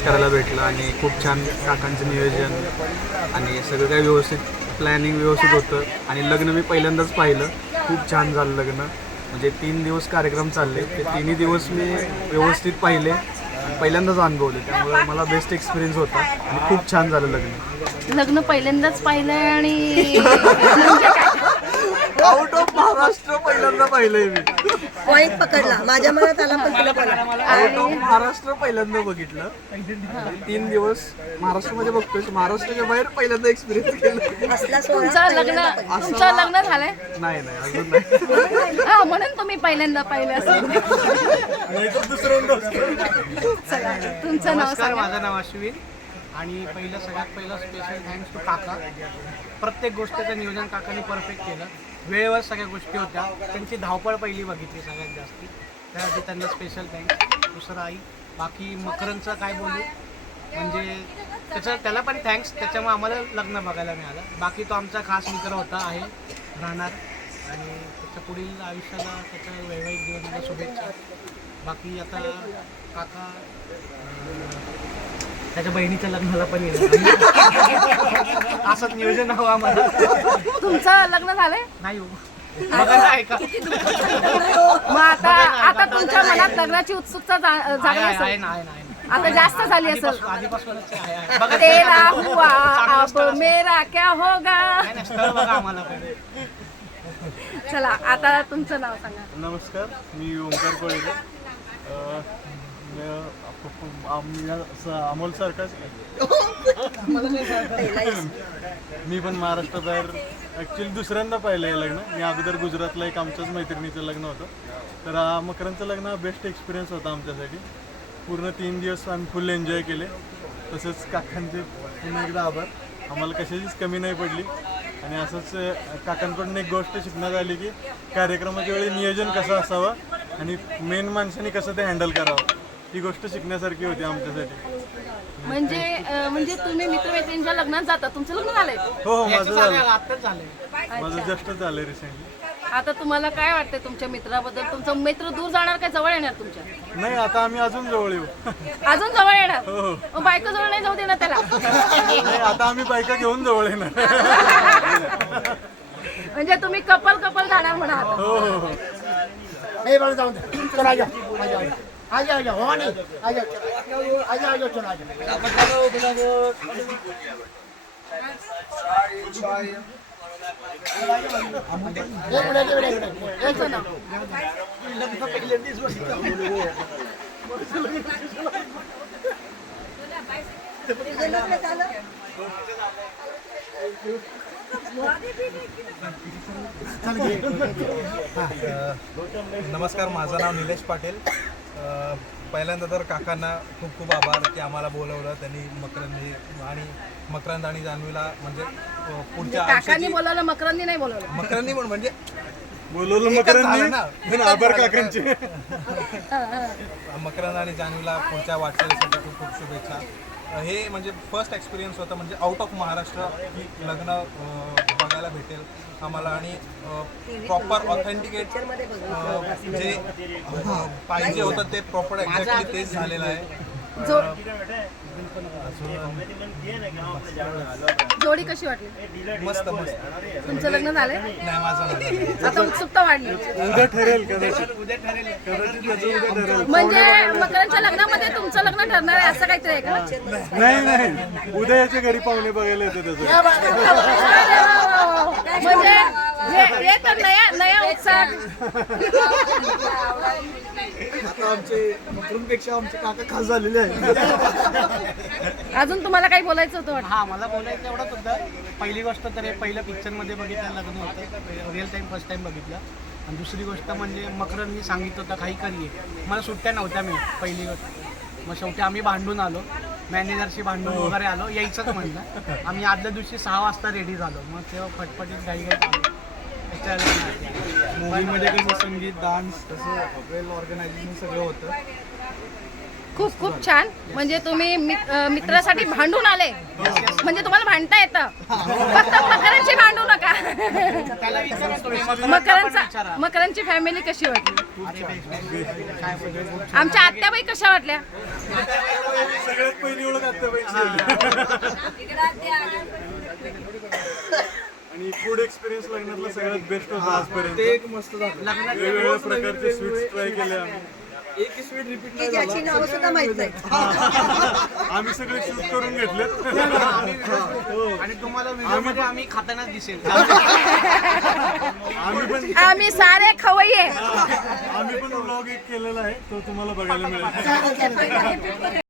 Dance करायला भेटलं आणि खूप छान काकांचं नियोजन आणि सगळं काही व्यवस्थित प्लॅनिंग व्यवस्थित होतं. आणि लग्न मी पहिल्यांदाच पाहिलं, खूप छान झालं लग्न. म्हणजे 3 दिवस कार्यक्रम चालले, ते तिन्ही दिवस मी व्यवस्थित पाहिले आणि पहिल्यांदाच अनुभवले. त्यामुळे मला बेस्ट एक्सपिरियन्स होता आणि खूप छान झालं लग्न. लग्न पहिल्यांदाच पाहिलंय आणि आउट ऑफ महाराष्ट्र पहिल्यांदा पाहिलंय मी. पॉईंट पकडला माझ्या मनात आला पण तिला पकडला. आउट ऑफ महाराष्ट्र पहिल्यांदा बघितलं. 3 दिवस महाराष्ट्रामध्ये बघतोय, महाराष्ट्राच्या बाहेर पहिल्यांदा एक्सपिरियन्स केलं. असला तुमचं लग्न झालंय नाही अजून नाही. हा, म्हणून तुम्ही पहिल्यांदा पाहिलं असेल. तुमचं नाव नमस्कार, सांगा. माझं नाव अश्विन आणि सगळ्यात पहिलं स्पेशल थँक्स टू काका. प्रत्येक गोष्टीचं नियोजन काकांनी परफेक्ट केलं. वेळेवर सगळ्या गोष्टी होत्या. त्यांची धावपळ पहिली बघितली सगळ्यात जास्ती, त्यासाठी त्यांना स्पेशल थँक्स. दुसरं आई, बाकी मकरनचं काय बोलू, म्हणजे त्याला पण थँक्स, त्याच्यामुळे आम्हाला लग्न बघायला मिळालं. बाकी तो आमचा खास मित्र होता, आहे, राहणार, आणि त्याच्या पुढील आयुष्याला त्याच्या वैवाहिक जीवनाला शुभेच्छा. बाकी आता काका त्याच्या बहिणीच्या लग्नाला पण येईल. असंच नियोजन हवं आम्हाला. तुमचं लग्न झालंय नाही हो, बघा नाही का. मग आता तुमच्या मनात लग्नाची उत्सुकता झाली आहे असेल. ना. आता जास्त झाली असेल. आधीपासूनच आहे. बघा तेरा हुआ अब मेरा क्या होगा. नाही, स्थळ बघा आम्हाला पण. चला, आता तुमचं नाव सांगा. नमस्कार, मी ओंकार कोळेकर. अमोल सारखाच मी पण महाराष्ट्राबाहेर ॲक्च्युली दुसऱ्यांदा पाहिलं आहे लग्न. मी अगोदर गुजरातला एक आमच्याच मैत्रिणीचं लग्न होतं. तर मकरांचं लग्न हा बेस्ट एक्सपिरियन्स होता आमच्यासाठी. पूर्ण 3 दिवस आम्ही फुल एन्जॉय केले. तसंच काकांचे पुन्हा एकदा आभार. आम्हाला कशाचीच कमी नाही पडली. आणि असंच काकांकडून एक गोष्ट शिकण्यात आली की कार्यक्रमाच्या वेळी नियोजन कसं असावं आणि मेन माणसाने कसं ते हँडल करावं, ही गोष्ट शिकण्यासारखी होती आमच्यासाठी. म्हणजे तुम्ही मित्रमैत्रिणींच्या लग्नात जाता. तुमचं लग्न झालंय. हो, माझं झालं. आत्ताच झालंय. माझं जस्टच झालंय रिसेंटली. आता तुम्हाला काय वाटतंय तुमच्या मित्राबद्दल? तुमचा मित्र दूर जाणार काय जवळ येणार तुमच्या? नाही, आता आम्ही अजून जवळ येऊ. अजून जवळ येणार. हो. मग बायको जवळ नाही जाऊ देणार त्याला. नाही, आता आम्ही बायका घेऊन जवळ येणार. म्हणजे तुम्ही कपल जाणार म्हणा. हो हो हो. नहीं बड़ा जाओ चलो आ जाओ आ जाओ हो नहीं आ जाओ चलो आ जाओ तुमचं नाव? नमस्कार, माझं नाव निलेश पाटील. पहिल्यांदा तर काकांना खूप खूप आभार की आम्हाला बोलवलं त्यांनी. मकरंद आणि जान्हवीला म्हणजे पुढच्या काकांनी बोलवलं, मकरंदी नाही बोलवलं. मकरंदी म्हणजे बोलवलं मकरांनी, आभार काकांचे. मकरंद आणि जान्हवीला पुढच्या वाटचालीसाठी खूप खूप शुभेच्छा. हे म्हणजे फर्स्ट एक्सपिरियन्स होता, म्हणजे आउट ऑफ महाराष्ट्र की लग्न बघायला भेटेल आम्हाला. आणि प्रॉपर ऑथेंटिकेट जे पाहिजे होतं ते प्रॉपर एक्झॅक्टली तेच झालेलं आहे. जोडी कशी वाटली? मस्त. तुमचं लग्न झालंय. नाही, माझं नाही. आता उत्सुकता वाढली. उद्या ठरेल कदाचित. म्हणजे मकरांच्या लग्नामध्ये तुमचं लग्न ठरणार आहे असं काहीतरी आहे का? नाही, उद्या याच्या घरी पाहुणे बघायला येतो त्याचं. म्हणजे हे तर नया उत्साह. आता आमचे मकरूनपेक्षा आमचे काका खास झालेले आहेत. अजून तुम्हाला काही बोलायचं होतं वाटतं? हा, मला बोलायचं एवढंच होतं. पहिली गोष्ट तर हे पहिलं पिक्चरमध्ये बघितलं लग्न होतं, रिअल टाईम फर्स्ट टाईम बघितलं. आणि दुसरी गोष्ट म्हणजे मकरननी सांगितलं होतं काही करी, मला सुट्ट्या नव्हत्या मी पहिली गोष्ट. मग शेवटी आम्ही भांडून आलो, मॅनेजरशी भांडून वगैरे आलो, यायचंच म्हणलं. आम्ही आदल्या दिवशी 6 वाजता रेडी झालो. मग तेव्हा फटफटीत घाई आलो. मूवीमध्ये कसं संगीत, डान्स, तसं वेल ऑर्गनायझेशन सगळं होतं. खूप खूप छान. म्हणजे तुम्ही मित्रासाठी भांडून आले, म्हणजे तुम्हाला भांडता येतं, फक्त मकरांची भांडू नका. त्याला विचारा तुम्ही, मकरांना पण विचारा. मकरांची फॅमिली कशी वाटली? आमच्या आत्याबाई कशा वाटल्या? सगळ्यात पहिली ओळख आत्याबाईंची. आणि फूड एक्सपिरियन्स लग्नातला सगळ्यात बेस्ट होता आजपर्यंत. ते एक मस्त झालं. वेगवेगळ्या प्रकारचे स्वीट्स ट्राय केले आम्ही. एक स्वीट रिपीट की ज्याची नावं सुद्धा माहित नाही. आम्ही सगळे शूट करून घेतलेत. आणि तुम्हाला व्हिडिओमध्ये आम्ही खाताना दिसेल. आम्ही सारे खवय्ये. आम्ही पण व्लॉग एक केलेला आहे, तो तुम्हाला बघायला मिळेल.